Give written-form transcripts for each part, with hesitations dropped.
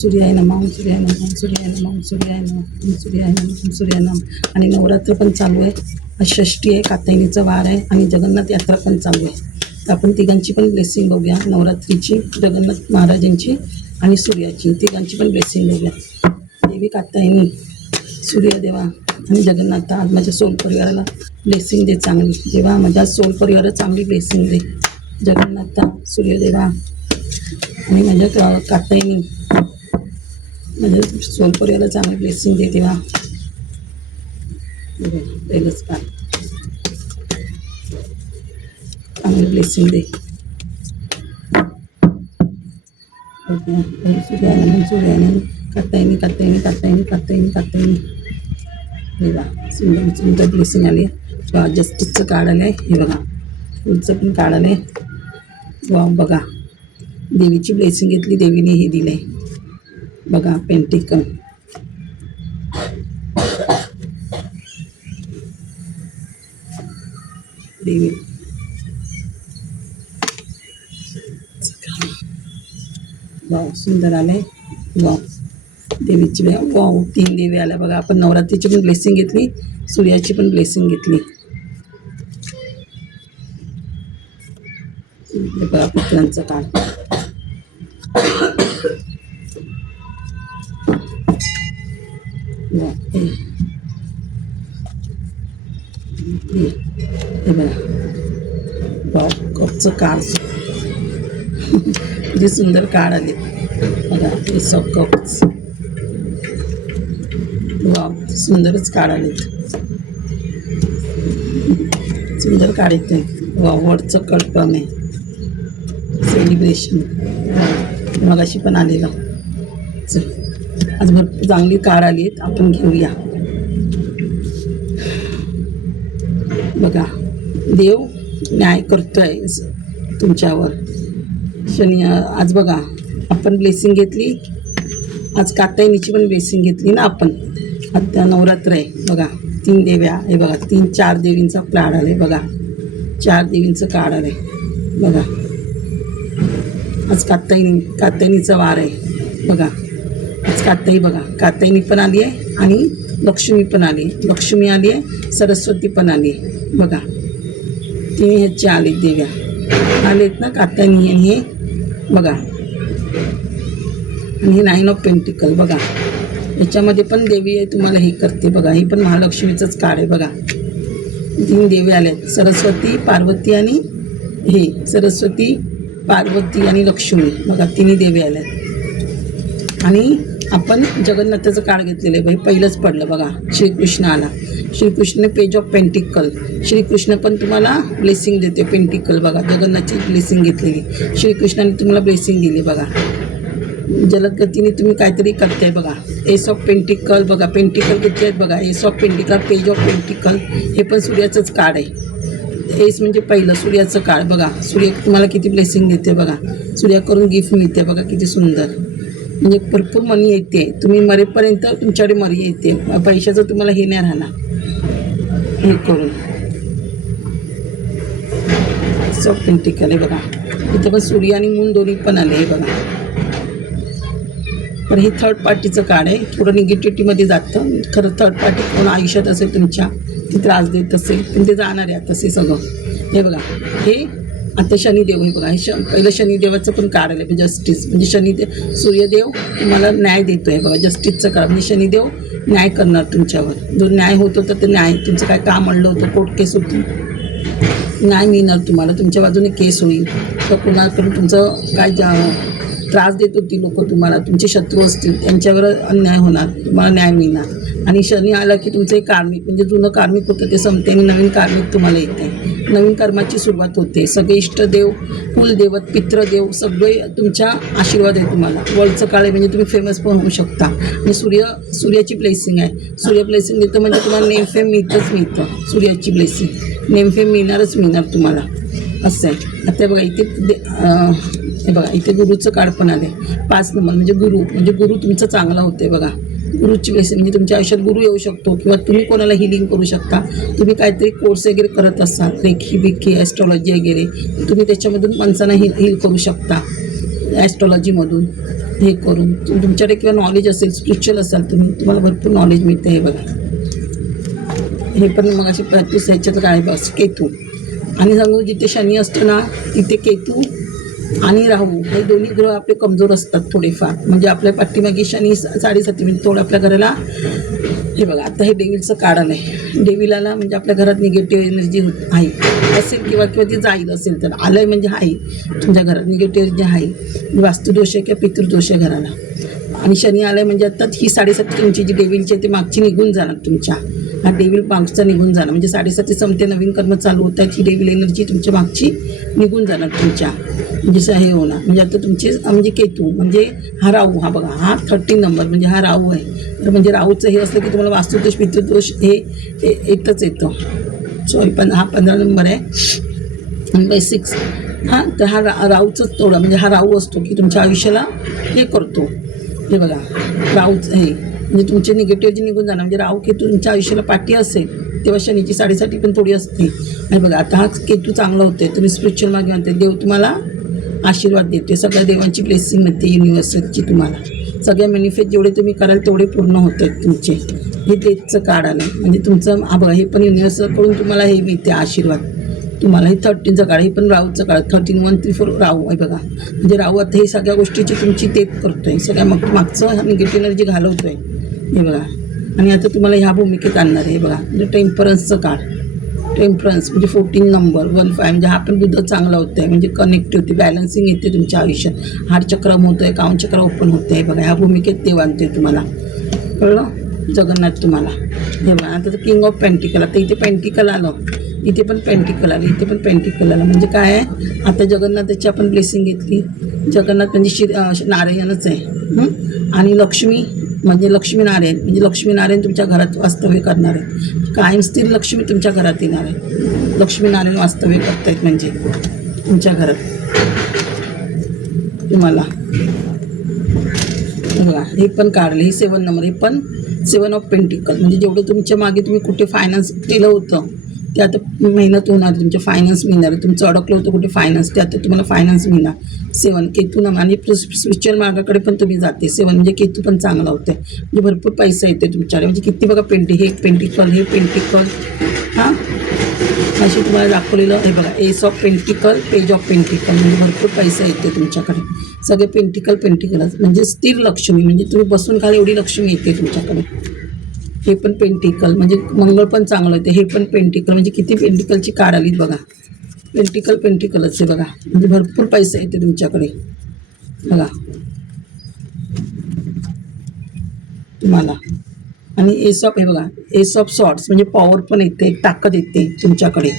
सूर्याय नमः, सूर्याय नमः, सूर्याय नमः, सूर्याय नमः, सूर्याय नमः, सूर्याय नमः. आणि नवरात्र पण चालू आहे. आज षष्ठी आहे, कात्यायनीचा वार आहे आणि जगन्नाथ यात्रा पण चालू आहे. तर आपण तिघांची पण ब्लेसिंग बघूया, नवरात्रीची, जगन्नाथ महाराजांची आणि सूर्याची, तिघांची पण ब्लेसिंग बघूया. देवी कात्यायनी, सूर्यदेवा आणि जगन्नाथ, आज माझ्या सोल परिवाराला ब्लेसिंग दे चांगली. जेव्हा माझ्या सोल परिवाराला चांगली ब्लेसिंग दे जगन्नाथ, सूर्यदेवा आणि माझ्या कात्यायनी, म्हणजे सोल परिवाराला चांगली ब्लेसिंग दे तेव्हा. पहिलंच काय चांगली ब्लेसिंग दे. सूर्याने सूर्याने कात्यायनी कात्यायनी कात्यायनी कात्यायनी कात्यायनी. हे बघा सुंदर सुंदर ब्लेसिंग आली आहे. जस्टिसचं कार्ड आलं आहे, हे बघा पुढचं पण कार्ड आलं आहे. वा बघा, देवीची ब्लेसिंग घेतली, देवीने हे दिलं आहे बघा, पेंटिकल. देवी वाव सुंदर आलंय. वाव देवीची वाव 3 देवी आल्या बघा. आपण नवरात्रीची पण ब्लेसिंग घेतली, सूर्याची पण ब्लेसिंग घेतली. बघा पित्रांचं काम. हे बघा वाव कपचं कार्ड. किती सुंदर कार्ड आले बघा, हे सब कप्स. वाव सुंदरच कार्ड आलेत, सुंदर कार्ड येते. वाव वरचं कड पण आहे, सेलिब्रेशन मगाशी पण आलेलं. आज भरपूर चांगली कार्ड आली आहेत, आपण घेऊया. बघा देव न्याय करतोय तुमच्यावर. शनी आज बघा आपण ब्लेसिंग घेतली, आज कात्यायनीची पण ब्लेसिंग घेतली ना आपण. आता नवरात्र आहे बघा, 3 देव्या हे बघा, 4 देवींचा कार्ड आलं आहे बघा, 4 देवींचं कार्ड आलं आहे बघा. आज कात्यायनीचा वार आहे बघा. आज कात्यायी बघा, कात्यायनी पण आली आहे आणि लक्ष्मी पण आली आहे. लक्ष्मी आली आहे, सरस्वती पण आली आहे बघा. 3 ह्याचे आले देव्या आलेत ना, कात्यायनी आणि हे बघा. आणि हे 9 ऑफ पेंटिकल बघा, याच्यामध्ये पण देवी आहे तुम्हाला हे करते बघा. ही पण महालक्ष्मीचंच कार्ड आहे बघा. 3 देवी आल्यात, सरस्वती, पार्वती आणि हे सरस्वती, पार्वती आणि लक्ष्मी बघा, 3 देवी आल्यात. आणि आपण जगन्नाथाचं कार्ड घेतलेलं आहे बाई, पहिलंच पडलं बघा. श्रीकृष्ण आला, Shrikrishna page of pentacle. Shrikrishna पण तुम्हाला ब्लेसिंग देते, पेंटिकल बघा. जगन्नाथची ब्लेसिंग घेतलेली, श्रीकृष्णाने तुम्हाला ब्लेसिंग दिली बघा. जलद गतीने तुम्ही काहीतरी करताय बघा. एस ऑफ पेंटिकल बघा, पेंटिकल किती आहेत बघा. S of pentacle, page of pentacle, हे पण सूर्याचंच कार्ड आहे. एस म्हणजे पहिलं सूर्याचं कार्ड बघा. सूर्य तुम्हाला किती ब्लेसिंग देते बघा. सूर्याकडून गिफ्ट मिळते बघा, किती सुंदर. म्हणजे भरपूर मनी येते, तुम्ही मरेपर्यंत तुमच्याकडे मरी येते. पैशाचं तुम्हाला हे नाही राहणार हे करून. सॉफ्ट पेंटिकल आहे बघा. इथं पण सूर्य आणि मून दोन्ही पण आले आहे बघा. पण हे थर्ड पार्टीचं कार्ड आहे, थोडं निगेटिव्हिटीमध्ये जातं. खरं थर्ड पार्टी कोण आयुष्यात असेल तुमच्या, ती त्रास देत असेल, पण ते जाणार आहे आता ते सगळं. हे बघा, हे आता शनिदेव हे बघा. हे पहिलं शनिदेवाचं पण कार्ड आलं, जस्टिस म्हणजे शनिदेव, सूर्यदेव तुम्हाला न्याय देतो आहे बघा. जस्टिसचं कार्ड म्हणजे शनिदेव न्याय करणार तुमच्यावर. जो न्याय होत होता ते न्याय, तुमचं काय काम अडलं होतं, कोर्ट केस होती, न्याय मिळणार तुम्हाला. तुमच्या बाजूने केस होईल. तर कुणाकडून तुमचं काय त्रास देत होती लोक तुम्हाला, तुमचे शत्रू असतील, त्यांच्यावर अन्याय होणार, तुम्हाला न्याय मिळणार. आणि शनी आला की तुमचं एक कार्मिक म्हणजे जुनं कार्मिक होतं ते संपते आणि नवीन कार्मिक तुम्हाला येते. नवीन कर्माची सुरुवात होते. सगळे इष्टदेव, कुलदेवत, पित्रदेव सगळे तुमच्या आशीर्वाद आहे तुम्हाला. वळचं काळे म्हणजे तुम्ही फेमस पण होऊ शकता. आणि सूर्याची ब्लेसिंग आहे. सूर्य ब्लेसिंग देतं म्हणजे तुम्हाला नेमफेम मिळतं. सूर्याची ब्लेसिंग नेमफेम मिळणार तुम्हाला, असं आहे. आता बघा इथे हे बघा, इथे गुरुचं कार्ड पण आले. 5 नंबर म्हणजे गुरु तुमचं चांगला होते बघा. गुरुची ब्लेसिंग म्हणजे तुमच्या आयुष्यात गुरु येऊ शकतो, किंवा तुम्ही कोणाला हिलिंग करू शकता. तुम्ही काहीतरी कोर्स वगैरे करत असाल, रेखी बिखी ॲस्ट्रॉलॉजी वगैरे, तुम्ही त्याच्यामधून माणसांना हील करू शकता ॲस्ट्रॉलॉजीमधून. हे करून तुमच्याकडे किंवा नॉलेज असेल, स्पिरिच्युअल असाल तुम्हाला भरपूर नॉलेज मिळतं. हे बघा, हे पण मग अशी प्रॅक्टिस ह्याच्यात काय बस केतू. आणि सांगू, जिथे शनी असतो ना तिथे केतू आणि राहू हे दोन्ही ग्रह आपले कमजोर असतात थोडेफार. म्हणजे आपल्या पाठीमागे शनी 7.5 म्हणजे थोडं आपल्या घराला. हे बघा, आता हे डेव्हिलचं कार्ड आलं आहे. डेव्हिल आला म्हणजे आपल्या घरात निगेटिव्ह एनर्जी आहे असेल किंवा ती जाईल असेल तर आलं आहे म्हणजे आहे तुमच्या घरात निगेटिव्ह एनर्जी आहे. वास्तुदोष आहे किंवा पितृदोष आहे घराला. आणि शनी आलं आहे म्हणजे आता ही 7.5 तुमची जी डेव्हिलची आहे ती मागची निघून जाणार तुमच्या. हा डेव्हिल मागचा निघून जाणार म्हणजे 7.5 संपते, नवीन कर्म चालू होत आहेत. ही डेव्हिल एनर्जी तुमच्या मागची निघून जाणार तुमच्या. म्हणजे हे होणार म्हणजे आता तुमचे म्हणजे केतू म्हणजे हा राहू. हा बघा, हा 13 नंबर म्हणजे हा राहू आहे. तर म्हणजे राहूचं हे असलं की तुम्हाला वास्तुदोष पितृदोष हे येतच येतं. सॉरी, हा 15 नंबर आहे. 1/6. हां, तर हा राहूचंच तोडा म्हणजे हा राहू असतो की तुमच्या आयुष्याला हे करतो. हे बघा, राहूच हे म्हणजे तुमचे निगेटिव्ह निघून जाणार. म्हणजे राहू केतू तुमच्या आयुष्याला पाठी असेल तेव्हा शनीची 7.5 पण थोडी असते. आणि बघा, आता हा केतू चांगला होते. तुम्ही स्पिरिच्युअल मागे म्हणते, देव तुम्हाला आशीर्वाद देते. सगळ्या देवांची ब्लेसिंग मिळते युनिव्हर्सची तुम्हाला. सगळ्या मॅनिफेस्ट जेवढे तुम्ही कराल तेवढे पूर्ण होत आहेत तुमचे. हे डेटचं कार्ड आलं म्हणजे तुमचं. हा बघा, हे पण युनिव्हर्सकडून तुम्हाला हे मिळते आशीर्वाद तुम्हाला. हे 13चं कार्ड, हे पण राहूचं कार्ड. 13 1 3 4 राहू आहे बघा. म्हणजे राहू आता हे सगळ्या गोष्टीची तुमची तेच करतो आहे. सगळ्या मागचं निगेटिव्ह एनर्जी घालवतो आहे. हे बघा, आणि आता तुम्हाला ह्या भूमिकेत आणणार आहे. हे बघा, म्हणजे टेम्परन्सचं कार्ड. टेम्परन्स म्हणजे 14 नंबर 15 म्हणजे हा पण बुद्ध चांगला होतं आहे. म्हणजे कनेक्टिव्हिटी बॅलन्सिंग येते तुमच्या आयुष्यात. हार्टचक्र होतं आहे, कामचक्र ओपन होतं आहे. बघा, ह्या भूमिकेत देव आणते तुम्हाला. कळलं? जगन्नाथ तुम्हाला. हे बघा, आता तर किंग ऑफ पेंटिकल. आता इथे पेंटिकल आलं, इथे पण पेंटिकल आलं, इथे पण पेंटिकल आलं. म्हणजे काय आहे, आता जगन्नाथाची आपण ब्लेसिंग घेतली. जगन्नाथ म्हणजे नारायणच आहे. आणि लक्ष्मी म्हणजे लक्ष्मीनारायण म्हणजे लक्ष्मीनारायण तुमच्या घरात वास्तव्य करणार आहे. कायम स्थिर लक्ष्मी तुमच्या घरात येणार आहे. लक्ष्मीनारायण वास्तव्य करतायत म्हणजे तुमच्या घरात तुम्हाला. बघा, हे पण काढले. हे 7 नंबर. हे पण 7 ऑफ पेंटिकल म्हणजे जेवढं तुमच्या मागे तुम्ही कुठे फायनान्स केलं होतं ते आता मेहनत होणार, तुमचे फायनान्स मिळणार. तुमचं अडकलं होतं कुठे फायनान्स, ते आता तुम्हाला फायनान्स मिळणार. 7 केतू ना. आणि स्पिरिच्युअल मार्गाकडे पण तुम्ही जाते. 7 म्हणजे केतू पण चांगला होते म्हणजे भरपूर पैसा येते तुमच्याकडे. म्हणजे किती बघा, हे पेंटिकल, हे पेंटिकल. हां, अशी तुम्हाला दाखवलेलं. हे बघा, S of pentacle, page of pentacle म्हणजे भरपूर पैसा येते तुमच्याकडे. सगळे पेंटिकलच म्हणजे स्थिर लक्ष्मी. म्हणजे तुम्ही बसून खाली एवढी लक्ष्मी येते तुमच्याकडे. हे पण पेंटिकल म्हणजे मंगळ पण चांगलं होते. हे पण पेंटिकल म्हणजे किती पेंटिकलची कार्ड आलीत बघा. पेंटिकलच आहे बघा. म्हणजे भरपूर पैसा येते तुमच्याकडे बघा तुम्हाला. आणि एस ऑफ, हे बघा, एस ऑफ सॉर्ट्स म्हणजे पॉवर पण येते, एक ताकद येते तुमच्याकडे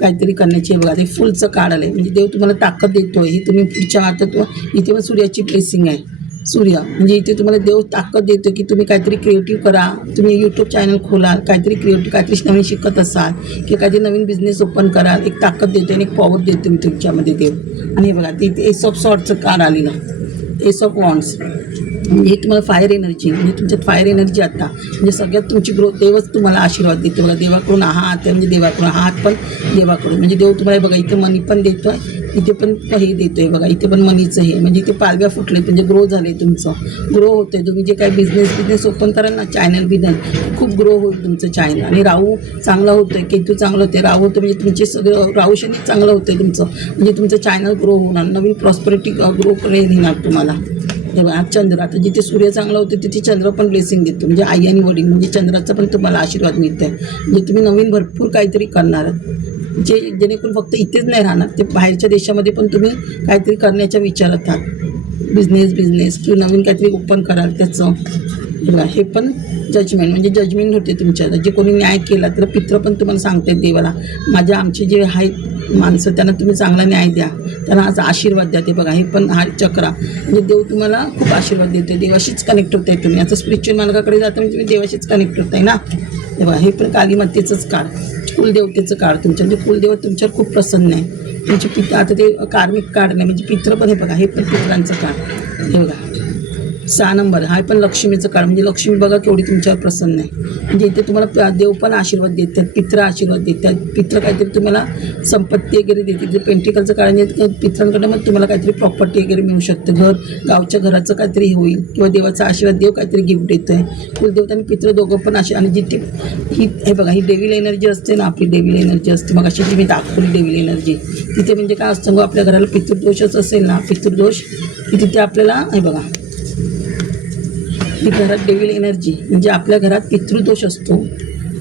काहीतरी करण्याची. हे बघा, ते फुलचं कार्ड आलं आहे म्हणजे देव तुम्हाला ताकद देतो आहे. ही तुम्ही पुढच्या हातात. इथे पण सूर्याची ब्लेसिंग आहे. सूर्य म्हणजे इथे तुम्हाला देव ताकद देतो की तुम्ही काहीतरी क्रिएटिव्ह करा. तुम्ही यूट्यूब चॅनल खोला, काहीतरी क्रिएटिव्ह काहीतरी नवीन शिकत असाल किंवा काहीतरी नवीन बिझनेस ओपन कराल. एक ताकद देतो आणि एक पॉवर देतो मी तुमच्यामध्ये देव. आणि हे बघा, ते इथे एस ऑफ सॉर्टचं कार्ड आलेलं. एस ऑफ वॉन्ड्स म्हणजे हे तुम्हाला फायर एनर्जी म्हणजे तुमच्यात फायर एनर्जी आता म्हणजे सगळ्यात तुमची ग्रोथ. देवच तुम्हाला आशीर्वाद देतो बघा. देवाकडून हात आहे म्हणजे देवाकडून, हात पण देवाकडून. म्हणजे देव तुम्हाला बघा, इथे मनी पण देतो आहे, इथे पण हे देतो आहे बघा. इथे पण मनीचं हे म्हणजे इथे पालव्या फुटले म्हणजे ग्रो झाले. तुमचं ग्रो होतं आहे. तुम्ही जे काही बिझनेस ओपन कराल ना, चॅनल बिझनेस खूप ग्रो होईल तुमचं चॅनल. आणि राहू चांगला होतं आहे, केतू चांगलं होतं आहे. राहू होतं म्हणजे तुमचे सगळं राहू शनी चांगलं होतं आहे तुमचं. म्हणजे तुमचं चॅनल ग्रो होणार, नवीन प्रॉस्पेरिटी ग्रो येणार तुम्हाला. तेव्हा आज चंद्र, आता जिथे सूर्य चांगला होते तिथे चंद्र पण ब्लेसिंग देतो. म्हणजे आई आणि वडील म्हणजे चंद्राचा पण तुम्हाला आशीर्वाद मिळतो आहे. म्हणजे तुम्ही नवीन भरपूर काहीतरी करणार जेणेकरून फक्त इथेच नाही राहणार, ते बाहेरच्या देशामध्ये पण तुम्ही काहीतरी करण्याच्या विचारात आहात. बिझनेस किंवा नवीन काहीतरी ओपन कराल त्याचं. बघा, हे पण जजमेंट म्हणजे जजमेंट होते तुमच्या. जे कोणी न्याय केला तर पित्र पण तुम्हाला सांगतात देवाला, आमचे जे आहेत माणसं त्यांना तुम्ही चांगला न्याय द्या, त्यांना आज आशीर्वाद द्या. ते बघा, हे पण हा चक्रा म्हणजे देव तुम्हाला खूप आशीर्वाद देतो. देवाशीच कनेक्ट होत आहे तुम्ही. आता स्पिरिच्युअल मार्गाकडे जाता म्हणजे तुम्ही देवाशीच कनेक्ट होत आहे ना. तेव्हा हे पण कालीमातेचंच काळ, कुलदेवतेचं काळ तुमच्या. म्हणजे कुलदेव तुमच्यावर खूप प्रसन्न आहे. तुमचे पिता आता ते कार्मिक काळ नाही म्हणजे पित्र पण. हे बघा, हे पण पित्रांचं काळ. हे बघा, 6 नंबर हा पण लक्ष्मीचं कार्ड, म्हणजे लक्ष्मी बघा केवढी तुमच्यावर प्रसन्न आहे. म्हणजे इथे तुम्हाला देव पण आशीर्वाद देतात, पित्र आशीर्वाद देतात. पित्र काहीतरी तुम्हाला संपत्ती वगैरे देते. जे पेंटिकलचं कार्ड म्हणजे पित्रांकडनं मग तुम्हाला काहीतरी प्रॉपर्टी वगैरे मिळू शकतं, गावच्या घराचं काहीतरी होईल, किंवा देवाचा आशीर्वाद, देव काहीतरी गिफ्ट देतो आहे. कुलदेवता आणि पित्र दोघं पण असे. आणि जिथे हे बघा ही डेव्हिल एनर्जी असते ना, आपली डेव्हिल एनर्जी असते, मग अशी जी मी दाखवली डेव्हिल एनर्जी, तिथे म्हणजे काय असतं, आपल्या घराला पितृदोषच असेल ना, पितृदोष की तिथे आपल्याला हे बघा ही घरात डेव्हिल एनर्जी, म्हणजे आपल्या घरात पितृदोष असतो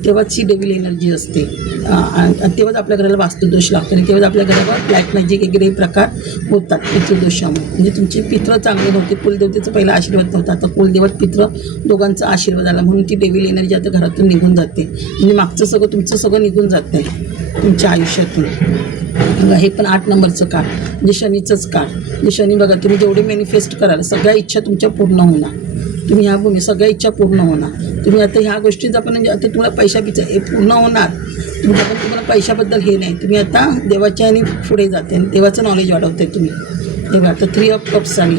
तेव्हाच ही डेव्हिल एनर्जी असते. आणि तेव्हाच आपल्या घराला वास्तुदोष लागतो, आणि तेव्हाच आपल्या घरावर ब्लॅक मॅजिक वगैरे प्रकार होतात पितृदोषामुळे. म्हणजे तुमचे पित्र चांगले नव्हते, कुलदेवतेचा पहिला आशीर्वाद नव्हता, आता कुलदेवत पित्र दोघांचा आशीर्वाद आला, म्हणून ती डेव्हिल एनर्जी आता घरातून निघून जाते. म्हणजे मागचं सगळं तुमचं सगळं निघून जातं आहे तुमच्या आयुष्यातून. हे पण 8 नंबरचं कार्ड, म्हणजे शनीचंच कार्ड. म्हणजे शनी बघा, तुम्ही जेवढे मॅनिफेस्ट कराल सगळ्या इच्छा तुमच्या पूर्ण होणार. तुम्ही ह्या भूमी सगळ्या इच्छा पूर्ण होणार. तुम्ही आता ह्या गोष्टीचा पण म्हणजे आता तुम्हाला पैशापिचं हे पूर्ण होणार. तुमच्या पण तुम्हाला पैशाबद्दल हे नाही, तुम्ही आता देवाच्या आणि पुढे जाते आणि देवाचं नॉलेज वाढवते तुम्ही. तेव्हा आता 3 ऑफ कप्स आली,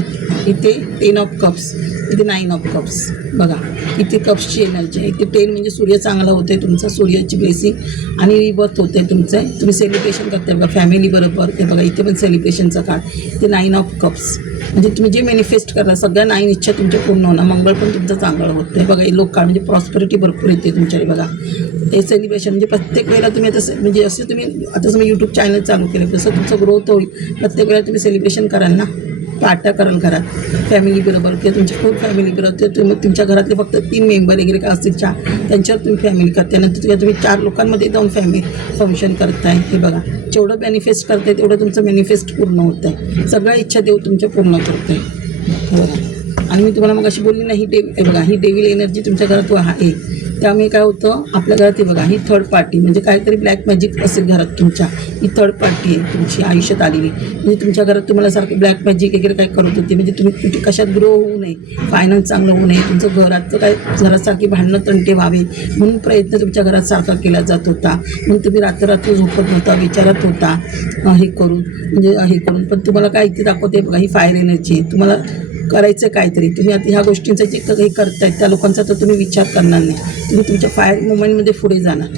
इथे 10 ऑफ कप्स, इथे 9 ऑफ कप्स. बघा इथे कप्सची एनर्जी आहे, इथे 10 म्हणजे सूर्य चांगला होते तुमचा, सूर्याची ब्लेसिंग आणि रिबर्थ होते तुमचं. तुम्ही सेलिब्रेशन करताय बघा फॅमिली बरोबर. ते बघा इथे पण सेलिब्रेशनचा कार्ड, इथे 9 ऑफ कप्स, म्हणजे तुम्ही जे मॅनिफेस्ट करा सगळ्या 9 इच्छा तुमच्या पूर्ण होणार. मंगळ पण तुमचं चांगलं होतं आहे बघा. हे लोक कार्ड म्हणजे प्रॉस्पेरिटी भरपूर येते तुमच्याकडे बघा. हे सेलिब्रेशन म्हणजे प्रत्येक वेळेला तुम्ही आता म्हणजे असं तुम्ही आता समजा यूट्यूब चॅनल चालू केलं तसं तुमचं ग्रोथ होईल. प्रत्येक वेळेला तुम्ही सेलिब्रेशन कराल ना, पार्ट्या कराल घरात फॅमिली बरोबर, किंवा तुमची फुल फॅमिली बरोबर. तुम्ही तुमच्या घरातले फक्त 3 मेंबर वगैरे काय असतील 4, त्यांच्यावर तुम्ही फॅमिली करताय. नंतर तुम्ही 4 लोकांमध्ये जाऊन फंक्शन करताय. हे बघा जेवढं मॅनिफेस्ट करताय तेवढं तुमचं मॅनिफेस्ट पूर्ण होतं आहे. सगळ्या इच्छा देव तुमच्या पूर्ण करत आहे बघा. आणि मी तुम्हाला मग अशी बोलली नाही, हे बघा ही डेव्हिल एनर्जी तुमच्या घरात आहे. त्यामुळे काय होतं आपल्या घरात, हे बघा ही थर्ड पार्टी, म्हणजे काहीतरी ब्लॅक मॅजिक असेल घरात तुमच्या, ही थर्ड पार्टी आहे तुमची आयुष्यात आलेली. म्हणजे तुमच्या घरात तुम्हाला सारखं ब्लॅक मॅजिक वगैरे काय करत होती, म्हणजे तुम्ही कुठे कशात ग्रो होऊ नये, फायनान्स चांगलं होऊ नये, तुमचं घराचं काय घरासारखी भांडणं तंटे व्हावे म्हणून प्रयत्न तुमच्या घरात सारखा केला जात होता. म्हणून तुम्ही रात्र झोपत होता, विचारत होता हे करून, म्हणजे हे करून. पण तुम्हाला काय इथे दाखवते बघा ही फायर एनर्जी आहे. तुम्हाला करायचं काहीतरी, तुम्ही आता ह्या गोष्टींचं जे काही करतायत त्या लोकांचा तर तुम्ही विचार करणार नाही. तुम्ही तुमच्या फायर मुवमेंटमध्ये पुढे जाणार,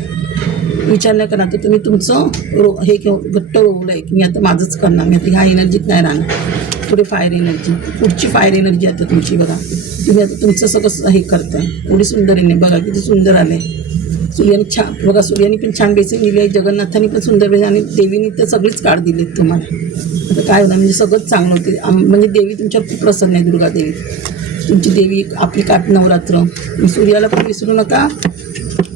विचार नाही करणार. तर तुम्ही तुमचं हे घट्ट रोवलं आहे की मी आता माझंच करणार, मी आता ह्या एनर्जीत नाही राहणार. पुढे फायर एनर्जी, पुढची फायर एनर्जी आता तुमची बघा. तुम्ही आता तुमचं सगळं हे करताय. एवढी सुंदर आहे बघा, किती सुंदर आलं आहे. सूर्याने छान बघा, सूर्याने पण छान बेसिंग दिली आहे, जगन्नाथाने पण सुंदर बेसिंग, आणि देवीने तर सगळीच कार्ड दिलेत तुम्हाला. आता काय होणार म्हणजे सगळंच चांगलं होते. म्हणजे देवी तुमच्यावर खूप प्रसन्न आहे, दुर्गा देवी तुमची देवी. आपली नवरात्र. सूर्याला पण विसरू नका.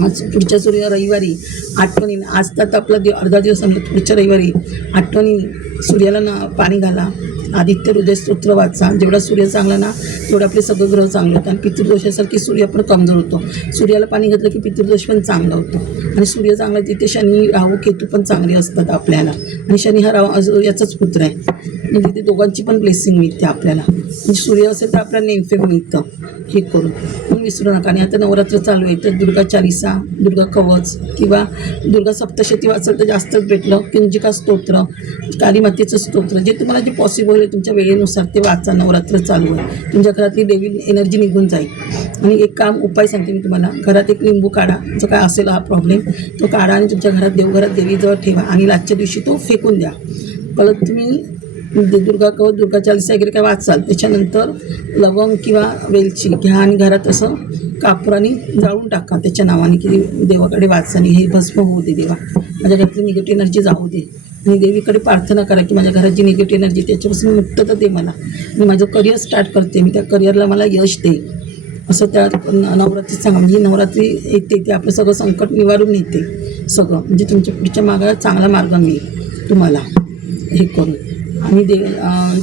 आज पुढच्या रविवारी आठवणीने, आज तर आपला अर्धा दिवस संपला, पुढच्या रविवारी आठवणीने सूर्याला पाणी घाला. आदित्य हृदय स्तोत्र वाचा. जेवढा सूर्य चांगला ना तेवढं आपले सगळं ग्रह चांगलं होतं. आणि पितृदोषासारखी सूर्य पण कमजोर होतो. सूर्याला पाणी घातलं की पितृदोष पण चांगला होतो. आणि सूर्य चांगला तिथे शनी राहू केतू पण चांगले असतात आपल्याला. आणि शनी हा याचाच पुत्र आहे, म्हणजे तिथे दोघांची पण ब्लेसिंग मिळते आपल्याला. म्हणजे सूर्य असेल तर आपल्याला नेमफे मिळतं हे करून, म्हणून विसरू नका. आणि आता नवरात्र चालू आहे तर दुर्गा चालिसा, दुर्गा कवच किंवा दुर्गा सप्तशती वाचलं तर जास्तच भेटलं. किंजिका स्तोत्र, काली मातेचं स्तोत्र, जे तुम्हाला जे पॉसिबल आहे तुमच्या वेळेनुसार ते वाचा. नवरात्र चालू आहे, तुमच्या घरातली डेव्हिल एनर्जी निघून जाईल. आणि एक काम उपाय सांगते मी तुम्हाला, घरात एक लिंबू काढा, जो काय असेल हा प्रॉब्लेम तो काढा आणि तुमच्या घरात देवघरात देवीजवळ ठेवा आणि आजच्या दिवशी तो फेकून द्या. परत तुम्ही दुर्गा कवच, दुर्गा चालिसा वगैरे काय वाचाल त्याच्यानंतर लवंग किंवा वेलची घ्या आणि घरात असं कापुराने जाळून टाका त्याच्या नावाने, की देवाकडे वाचाने हे भस्म होऊ दे देवा, माझ्या घरातली निगेटिव्ह एनर्जी जाऊ दे. आणि देवीकडे प्रार्थना करा की माझ्या घरात जी निगेटिव्ह एनर्जी त्याच्यापासून मुक्तता दे मला, मी माझं करिअर स्टार्ट करते, मी त्या करिअरला मला यश दे, असं त्या नवरात्री सांगा. म्हणजे नवरात्री येते ते आपलं सगळं संकट निवारून येते सगळं, म्हणजे तुमच्या पुढच्या मागाला चांगला मार्ग मिळेल तुम्हाला हे करून. आणि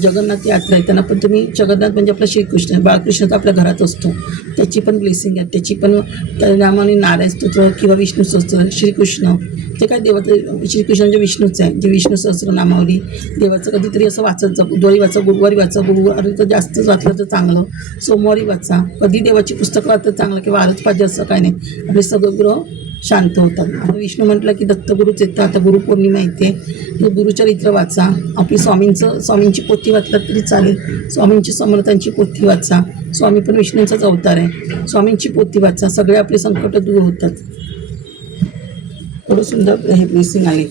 जगन्नाथ यात्रा आहे त्यांना पण तुम्ही, जगन्नाथ म्हणजे आपला श्रीकृष्ण, बाळकृष्ण तर आपल्या घरात असतो, त्याची पण ब्लेसिंग आहे, त्याची पण त्या नामाने नारायण स्तोत्र किंवा विष्णू सहस्त्र, श्रीकृष्ण ते काय देवाचं, श्रीकृष्ण म्हणजे विष्णूचं आहे, जे विष्णू सहस्त्र नामावली देवाचं कधीतरी असं वाचत जा. बुधवारी वाचा, गुरुवारी वाचा, गुरुवारी तर जास्तच वाचलं तर चांगलं, सोमवारी वाचा, कधी देवाची पुस्तकं वाचतं चांगलं, किंवा वारच पाहिजे असं काय नाही. आपले सगळं ग्रह शांत होतात. आता विष्णू म्हटलं की दत्तगुरूच येतं. आता गुरुपौर्णिमा येते, तर गुरुचरित्र वाचा. आपली स्वामींची पोथी वाचलात तरी चालेल. स्वामींची समर्थांची पोथी वाचा. स्वामी पण विष्णूंचाच अवतार आहे. स्वामींची पोथी वाचा, सगळे आपले संकट दूर होतात. थोडं सुंदर हे ब्लेसिंग आहे.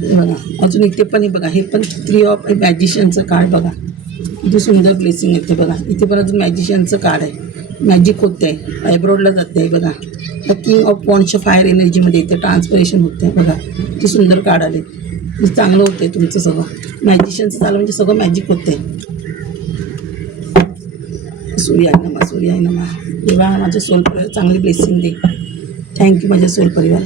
हे बघा, अजून इथे पण हे बघा, हे पण 3 ऑफ मॅजिशियनचं कार्ड बघा, किती सुंदर ब्लेसिंग येते बघा. इथे पण अजून मॅजिशियनचं कार्ड आहे, मॅजिक होते आहे, ॲब्रॉडला जाते आहे बघा. किंग ऑफ वॉन्डच्या फायर एनर्जीमध्ये येते, ट्रान्सपरेशन होते आहे बघा. किती सुंदर कार्ड आले. चांगलं होतं आहे तुमचं सगळं. मॅजिशियनचं झालं म्हणजे सगळं मॅजिक होतं आहे. सूर्याय नमा. देवा माझ्या सोल परिवार चांगली ब्लेसिंग दे. थँक्यू माझ्या सोल परिवार.